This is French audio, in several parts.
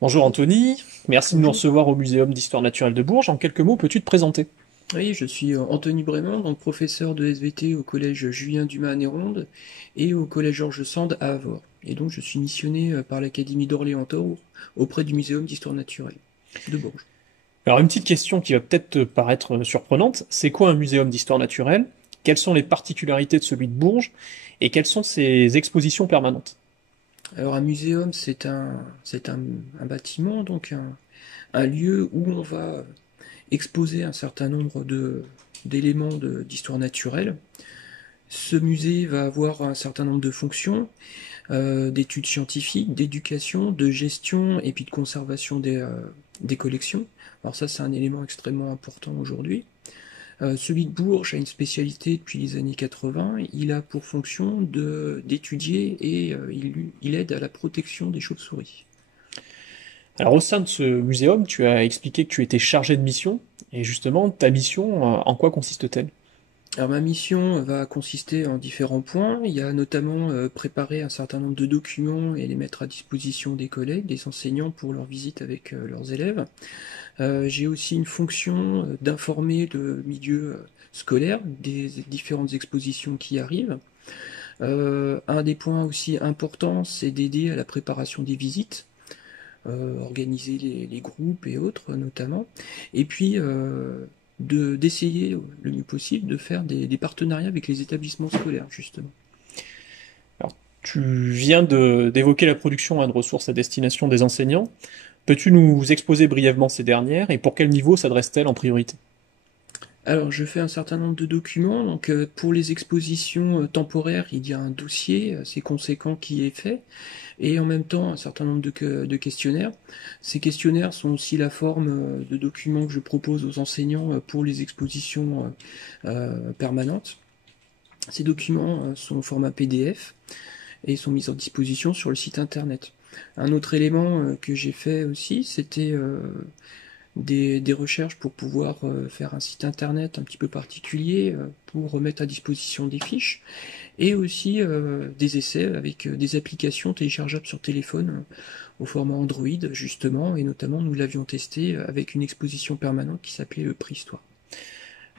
Bonjour Anthony, merci de nous Bonjour. recevoir au Muséum d'Histoire naturelle de Bourges. En quelques mots, peux-tu te présenter? Oui, je suis Anthony Brément, donc professeur de SVT au collège Julien Dumas à Néronde et au collège Georges Sand à Avord. Et donc je suis missionné par l'Académie d'Orléans-Tours auprès du Muséum d'Histoire naturelle de Bourges. Alors une petite question qui va peut-être te paraître surprenante, c'est quoi un muséum d'histoire naturelle? Quelles sont les particularités de celui de Bourges? Et quelles sont ses expositions permanentes? Alors un muséum, c'est un bâtiment, donc un lieu où on va exposer un certain nombre d'éléments d'histoire naturelle. Ce musée va avoir un certain nombre de fonctions, d'études scientifiques, d'éducation, de gestion et puis de conservation des collections. Alors ça, c'est un élément extrêmement important aujourd'hui. Celui de Bourges a une spécialité depuis les années 80. Il a pour fonction d'étudier et il aide à la protection des chauves-souris. Alors au sein de ce muséum, tu as expliqué que tu étais chargé de mission, et justement, ta mission, en quoi consiste-t-elle? Alors ma mission va consister en différents points. Il y a notamment préparer un certain nombre de documents et les mettre à disposition des collègues, des enseignants pour leur visite avec leurs élèves. J'ai aussi une fonction d'informer le milieu scolaire des différentes expositions qui arrivent. Un des points aussi importants, c'est d'aider à la préparation des visites, organiser les groupes et autres notamment. Et puis d'essayer le mieux possible de faire des partenariats avec les établissements scolaires, justement. Alors, tu viens d'évoquer la production de ressources à destination des enseignants. Peux-tu nous exposer brièvement ces dernières, et pour quel niveau s'adressent-elles en priorité? Alors, je fais un certain nombre de documents. Donc, pour les expositions temporaires, il y a un dossier assez conséquent qui est fait, et en même temps un certain nombre de questionnaires. Ces questionnaires sont aussi la forme de documents que je propose aux enseignants pour les expositions permanentes. Ces documents sont au format PDF et sont mis en disposition sur le site internet. Un autre élément que j'ai fait aussi, c'était des recherches pour pouvoir faire un site internet un petit peu particulier pour remettre à disposition des fiches et aussi des essais avec des applications téléchargeables sur téléphone au format Android justement, et notamment nous l'avions testé avec une exposition permanente qui s'appelait le Préhistoire.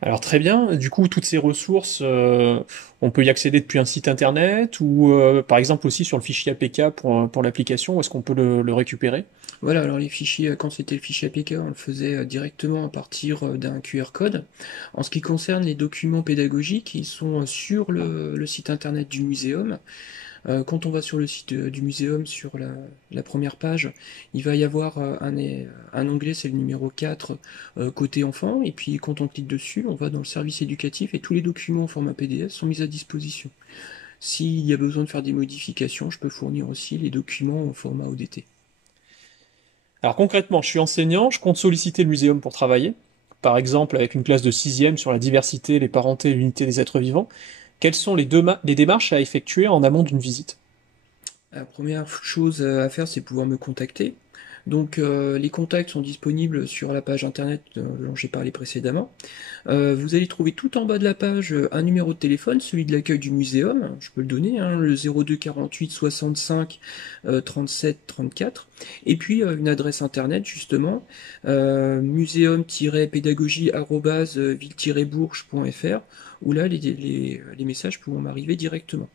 Alors très bien, du coup toutes ces ressources, on peut y accéder depuis un site internet ou par exemple aussi sur le fichier APK pour l'application, où est-ce qu'on peut le récupérer? Voilà, alors les fichiers, quand c'était le fichier APK, on le faisait directement à partir d'un QR code. En ce qui concerne les documents pédagogiques, ils sont sur le site internet du muséum. Quand on va sur le site du muséum, sur la première page, il va y avoir un onglet, c'est le numéro 4, côté enfant, et puis quand on clique dessus, on va dans le service éducatif et tous les documents en format PDF sont mis à disposition. S'il y a besoin de faire des modifications, je peux fournir aussi les documents au format ODT. Alors concrètement, je suis enseignant, je compte solliciter le muséum pour travailler, par exemple avec une classe de sixième sur la diversité, les parentés et l'unité des êtres vivants. Quelles sont les démarches à effectuer en amont d'une visite? La première chose à faire, c'est pouvoir me contacter. Donc les contacts sont disponibles sur la page internet dont j'ai parlé précédemment. Vous allez trouver tout en bas de la page un numéro de téléphone, celui de l'accueil du muséum, je peux le donner, hein, le 02 48 65 37 34, et puis une adresse internet justement, muséum-pédagogie@ville-bourges.fr, où là les messages pourront m'arriver directement.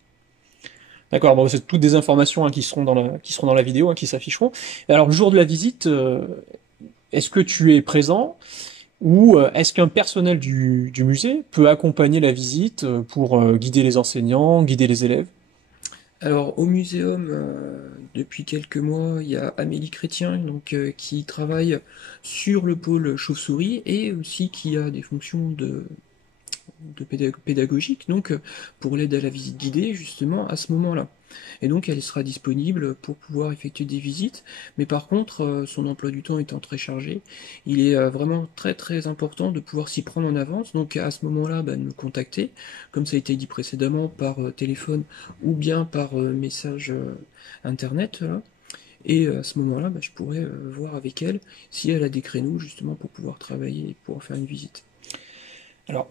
D'accord, bon, c'est toutes des informations qui seront qui seront dans la vidéo, qui s'afficheront. Et alors le jour de la visite, est-ce que tu es présent ou est-ce qu'un personnel du musée peut accompagner la visite pour guider les enseignants, guider les élèves? Alors au muséum, depuis quelques mois, il y a Amélie Chrétien donc, qui travaille sur le pôle chauve-souris et aussi qui a des fonctions pédagogiques, donc pour l'aide à la visite guidée justement à ce moment-là. Et donc elle sera disponible pour pouvoir effectuer des visites, mais par contre son emploi du temps étant très chargé, il est vraiment très très important de pouvoir s'y prendre en avance, donc à ce moment-là de me contacter, comme ça a été dit précédemment par téléphone ou bien par message internet, là. Et à ce moment-là, je pourrais voir avec elle si elle a des créneaux justement pour pouvoir travailler et pouvoir faire une visite. Alors,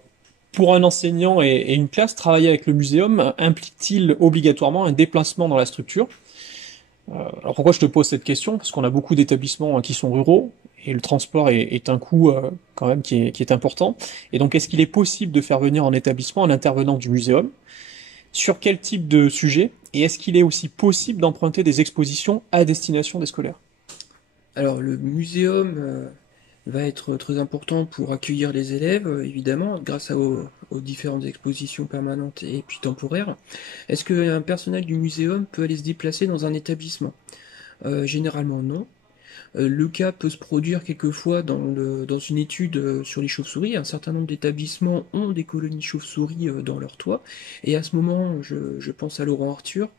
pour un enseignant et une classe, travailler avec le muséum implique-t-il obligatoirement un déplacement dans la structure? Alors pourquoi je te pose cette question? Parce qu'on a beaucoup d'établissements qui sont ruraux et le transport est un coût quand même qui est important. Et donc est-ce qu'il est possible de faire venir en établissement un intervenant du muséum? Sur quel type de sujet? Et est-ce qu'il est aussi possible d'emprunter des expositions à destination des scolaires? Alors, le muséum va être très important pour accueillir les élèves, évidemment, grâce aux différentes expositions permanentes et puis temporaires. Est-ce qu'un personnel du muséum peut aller se déplacer dans un établissement? Généralement non. Le cas peut se produire quelquefois dans une étude sur les chauves-souris. Un certain nombre d'établissements ont des colonies chauves-souris dans leur toit. Et à ce moment, je pense à Laurent Arthur,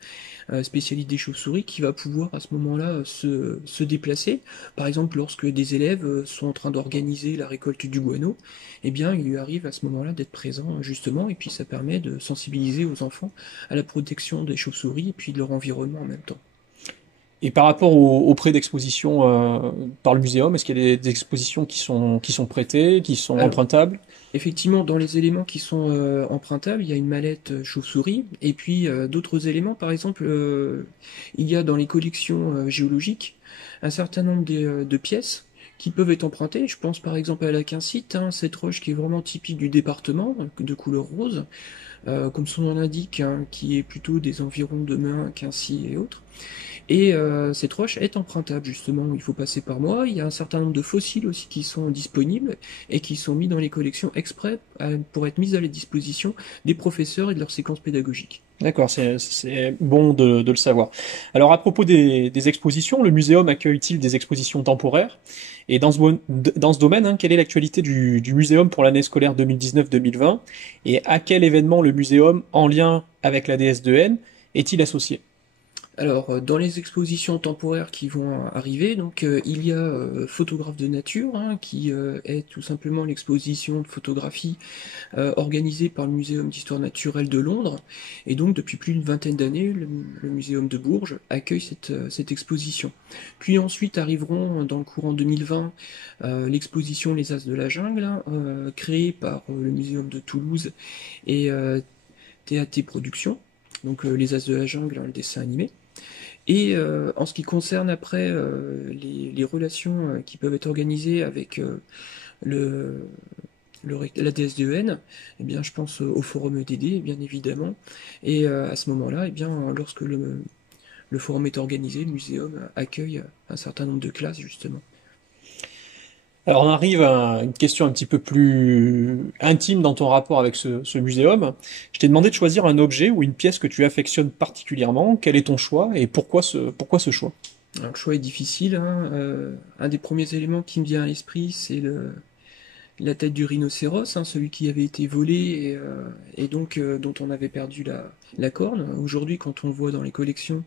spécialiste des chauves-souris, qui va pouvoir à ce moment-là se déplacer. Par exemple, lorsque des élèves sont en train d'organiser la récolte du guano, eh bien, il lui arrive à ce moment-là d'être présent justement, et puis ça permet de sensibiliser aux enfants à la protection des chauves-souris et puis de leur environnement en même temps. Et par rapport aux prêts d'exposition par le muséum, est-ce qu'il y a des expositions qui sont prêtées, qui sont Alors, empruntables? effectivement, dans les éléments qui sont empruntables, il y a une mallette chauve-souris, et puis d'autres éléments, par exemple, il y a dans les collections géologiques un certain nombre de pièces qui peuvent être empruntées. Je pense par exemple à la quincite, hein, cette roche qui est vraiment typique du département, de couleur rose, comme son nom l'indique, hein, qui est plutôt des environs de Meun, Quincy et autres. Et cette roche est empruntable justement, il faut passer par moi. Il y a un certain nombre de fossiles aussi qui sont disponibles et qui sont mis dans les collections exprès pour être mis à la disposition des professeurs et de leurs séquences pédagogiques. D'accord, c'est bon de le savoir. Alors à propos des expositions, le muséum accueille-t-il des expositions temporaires? Et dans ce domaine, hein, quelle est l'actualité du muséum pour l'année scolaire 2019-2020? Et à quel événement le muséum, en lien avec la DS2N, est-il associé? Alors, dans les expositions temporaires qui vont arriver, donc il y a Photographe de nature, hein, qui est tout simplement l'exposition de photographie organisée par le Muséum d'histoire naturelle de Londres. Et donc, depuis plus d'une vingtaine d'années, le Muséum de Bourges accueille cette exposition. Puis ensuite arriveront, dans le courant 2020, l'exposition Les As de la Jungle, hein, créée par le Muséum de Toulouse et TAT Productions. Donc, Les As de la Jungle, hein, le dessin animé. Et en ce qui concerne après les relations qui peuvent être organisées avec le, la DSDEN, eh bien, je pense au forum EDD, bien évidemment. Et à ce moment-là, eh bien, lorsque le forum est organisé, le muséum accueille un certain nombre de classes, justement. Alors on arrive à une question un petit peu plus intime dans ton rapport avec ce muséum. Je t'ai demandé de choisir un objet ou une pièce que tu affectionnes particulièrement. Quel est ton choix et pourquoi ce choix? Alors, le choix est difficile, hein. Un des premiers éléments qui me vient à l'esprit, c'est la tête du rhinocéros, hein, celui qui avait été volé et donc dont on avait perdu la corne. Aujourd'hui, quand on le voit dans les collections,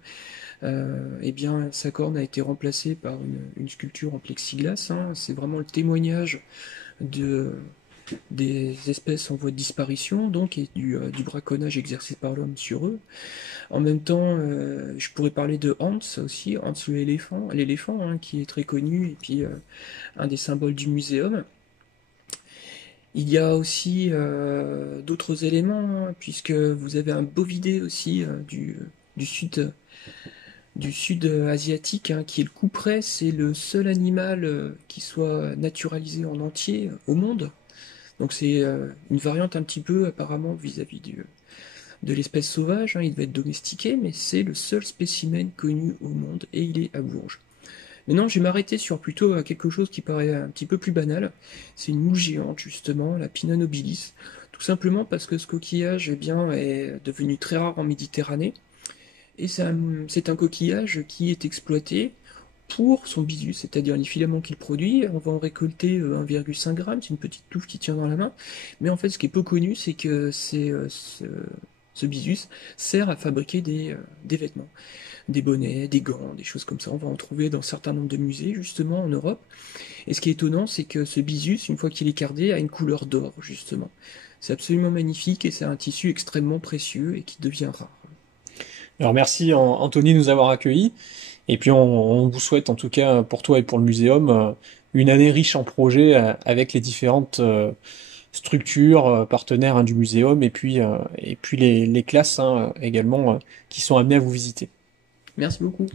eh bien, sa corne a été remplacée par une sculpture en plexiglas, hein. C'est vraiment le témoignage de, des espèces en voie de disparition, donc, et du braconnage exercé par l'homme sur eux. En même temps, je pourrais parler de Hans aussi, Hans l'éléphant, hein, qui est très connu, et puis un des symboles du muséum. Il y a aussi d'autres éléments, hein, puisque vous avez un bovidé aussi du sud du sud asiatique, hein, qui est le couperet. C'est le seul animal qui soit naturalisé en entier au monde. Donc c'est une variante un petit peu apparemment vis-à-vis de l'espèce sauvage, hein. Il devait être domestiqué, mais c'est le seul spécimen connu au monde et il est à Bourges. Maintenant, je vais m'arrêter sur plutôt quelque chose qui paraît un petit peu plus banal. C'est une mouche géante, justement, la Pinna nobilis. Tout simplement parce que ce coquillage, eh bien, est devenu très rare en Méditerranée. Et c'est un coquillage qui est exploité pour son bisus, c'est-à-dire les filaments qu'il produit. On va en récolter 1,5 g, c'est une petite touffe qui tient dans la main. Mais en fait, ce qui est peu connu, c'est que ce bisus sert à fabriquer des vêtements, des bonnets, des gants, des choses comme ça. On va en trouver dans un certain nombre de musées, justement, en Europe. Et ce qui est étonnant, c'est que ce bisus, une fois qu'il est cardé, a une couleur d'or, justement. C'est absolument magnifique et c'est un tissu extrêmement précieux et qui devient rare. Alors merci Anthony de nous avoir accueillis. Et puis on vous souhaite en tout cas pour toi et pour le muséum une année riche en projets avec les différentes structures partenaires hein, du muséum et puis les classes hein, également qui sont amenées à vous visiter. Merci beaucoup.